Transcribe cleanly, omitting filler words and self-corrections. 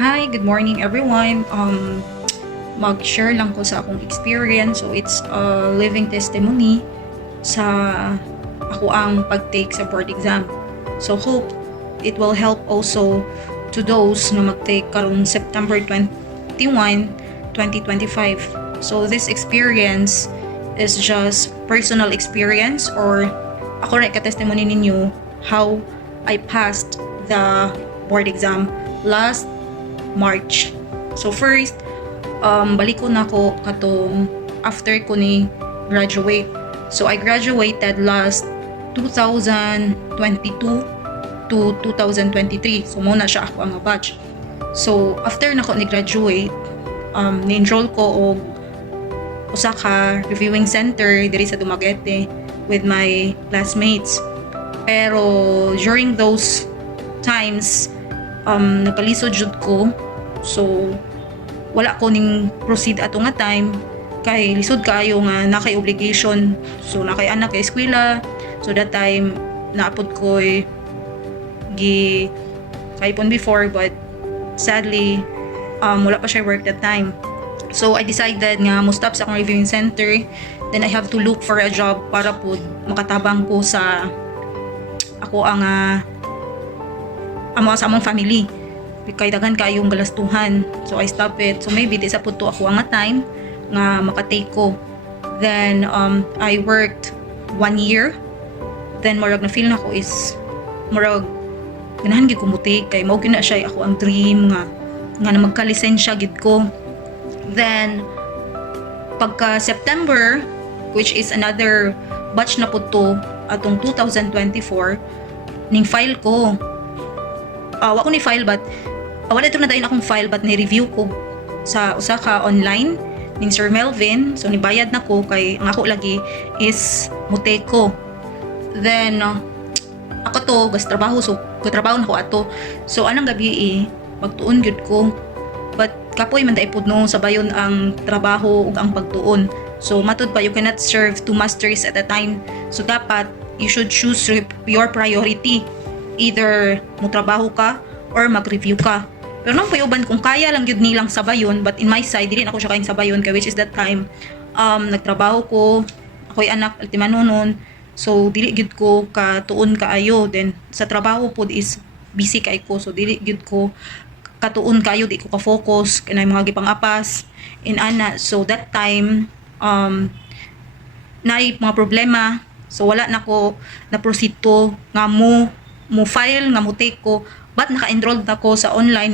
Hi, good morning everyone. Mag-share lang ko sa akong experience. So it's a living testimony sa ako ang pag-take sa board exam. So hope it will help also to those na mag-take karong September 21, 2025. So this experience is just personal experience or ako rin ka-testimony ninyo how I passed the board exam last March. So first, balik ko na ko katong after ko ni graduate. So I graduated last 2022 to 2023. So muna siya ako ang batch. So after na ko ni graduate, ni-enroll ko og usa ka reviewing center diri sa Dumaguete with my classmates. Pero during those times, nagkalisod jud ko. So wala ko ning proceed ato nga time kay lisod kaayo nga nakay obligation. So nakay anak kay eskwela. So that time naapod ko gi kaipon before, but sadly wala pa siya work that time. So I decided nga mo stop sa akong reviewing center, then I have to look for a job para po makatabang ko sa ako ang amo sa among family kay daghan kayong galastuhan. So I stop it. So maybe di sa puto ako ang time nga makatake ko. Then I worked 1 year. Then murag na feel na ko is murag ganahan gid ko mutake kay mao gyud na siya ako ang dream nga na magka-lisensya gid ko. Then pagka September, which is another batch na puto atong 2024, ning file ko. Wa ko ni file but wala ito na dayon akong file but ni-review ko sa usa ka online ning Sir Melvin. So nibayad na ko kay ang ako lagi is muteko. Then ako to gas trabaho, so trabaho na ko ato. So anang gabi magtuon gyud ko. But kapoy man dai pud no sabayon ang trabaho ug ang pagtuon. So matud pa you cannot serve two masters at a time. So dapat you should choose your priority. Either mo trabaho ka or mag-review ka. Pero nang payuban kung kaya lang yun nilang sabayon, but in my side dili na ako siya kayong sabayon kay which is that time nagtrabaho ko, ako'y anak ultimanon. So dili gyud ko katuon kaayo, then sa trabaho pod is busy kay ko, so dili gyud ko katuon kaayo, di ko ka-focus kanay mga gipang-apas in ana. So that time naay mga problema, so wala na ko na proceed to nga mo file nga mo take ko, but naka-enrolled ako sa online